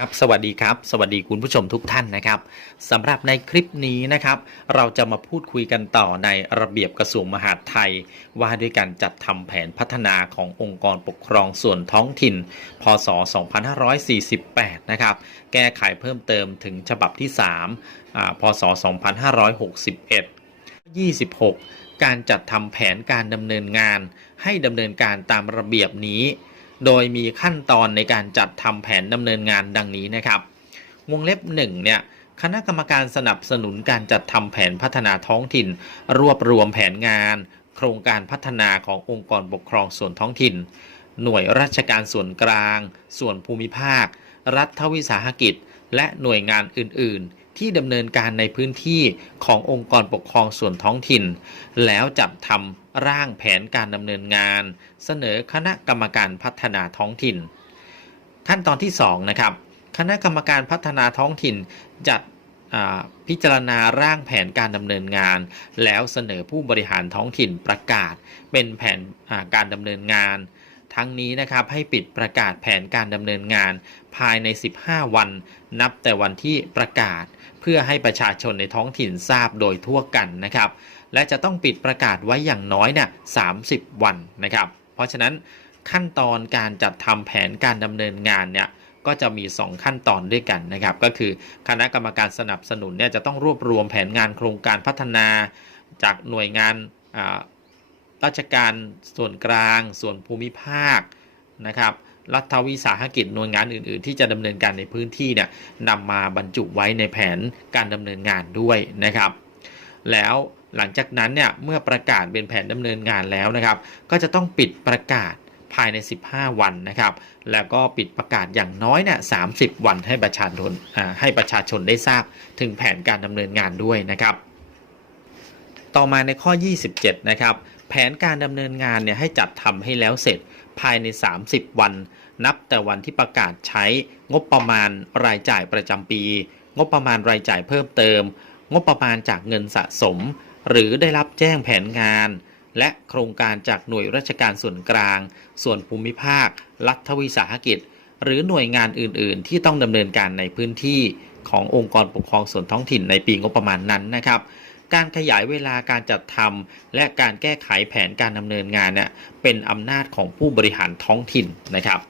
ครับสวัสดีครับสวัสดีคุณผู้ชมทุกท่านนะครับสำหรับในคลิปนี้นะครับ เราจะมาพูดคุยกันต่อในระเบียบกระทรวงมหาดไทย ว่าด้วยการจัดทำแผนพัฒนาขององค์กรปกครองส่วนท้องถิ่น พศ 2548 นะครับแก้ไขเพิ่มเติมถึงฉบับที่3พศ 2561 26 การจัดทำแผนการดำเนินงานให้ดำเนินการตามระเบียบนี้ โดยมีขั้นตอนในการจัดทำแผนดำเนินงานดังนี้นะครับ วงเล็บ1เนี่ยคณะกรรมการสนับสนุนการจัดทำแผนพัฒนาท้องถิ่น รวบรวมแผนงาน โครงการพัฒนาขององค์กรปกครองส่วนท้องถิ่น หน่วยราชการส่วนกลาง ส่วนภูมิภาค รัฐวิสาหกิจ และหน่วยงานอื่น ๆ ที่ดำเนินการในพื้นที่ขององค์กรปกครองส่วนท้องถิ่น แล้วจัดทำร่างแผนการดำเนินงาน เสนอคณะกรรมการพัฒนาท้องถิ่น ขั้นตอนที่2นะครับคณะกรรมการพัฒนาท้องถิ่นจัดพิจารณาร่างแผนการดำเนินงาน แล้วเสนอผู้บริหารท้องถิ่นประกาศ เป็นแผนการดำเนินงาน ทั้งนี้นะครับให้ปิดประกาศแผนการดำเนินงานภายใน 15 วัน นับแต่วันที่ประกาศ เพื่อให้ประชาชนในท้องถิ่นทราบโดยทั่วกันนะครับ และจะต้องปิดประกาศไว้อย่างน้อยเนี่ย30 วันนะครับ เพราะฉะนั้นขั้นตอนการจัดทำแผนการดำเนินงานเนี่ยก็จะมี 2 ขั้นตอนด้วยกันนะครับ ก็คือคณะกรรมการสนับสนุนเนี่ยจะต้องรวบรวมแผนงานโครงการพัฒนาจากหน่วยงาน ราชการส่วนกลาง ส่วนภูมิภาคนะครับรัฐวิสาหกิจหน่วยงานอื่น ๆ ที่จะดำเนินการในพื้นที่เนี่ยนำมาบรรจุไว้ในแผนการดำเนินงานด้วยนะครับ แล้วหลังจากนั้นเนี่ยเมื่อประกาศเป็นแผนดำเนินงานแล้วนะครับ ก็จะต้องปิดประกาศภายใน 15 วันนะครับ แล้วก็ปิดประกาศอย่างน้อยเนี่ย30 วันให้ประชาชนให้ประชาชนได้ทราบถึงแผนการดำเนินงานด้วยนะครับ ต่อมาในข้อ 27 นะครับ แผนการดำเนินงานเนี่ยให้จัดทำให้แล้วเสร็จภายใน 30 วัน นับแต่วันที่ประกาศใช้งบประมาณรายจ่ายประจำปี งบประมาณรายจ่ายเพิ่มเติม งบประมาณจากเงินสะสม หรือได้รับแจ้งแผนงาน และโครงการจากหน่วยราชการส่วนกลาง ส่วนภูมิภาค รัฐวิสาหกิจ หรือหน่วยงานอื่น ๆ ที่ต้องดำเนินการในพื้นที่ขององค์กรปกครองส่วนท้องถิ่นในปีงบประมาณนั้นนะครับ การขยายเวลาการจัดทำและการแก้ไขแผนการดำเนินงานเนี่ยเป็นอำนาจของผู้บริหารท้องถิ่นนะครับ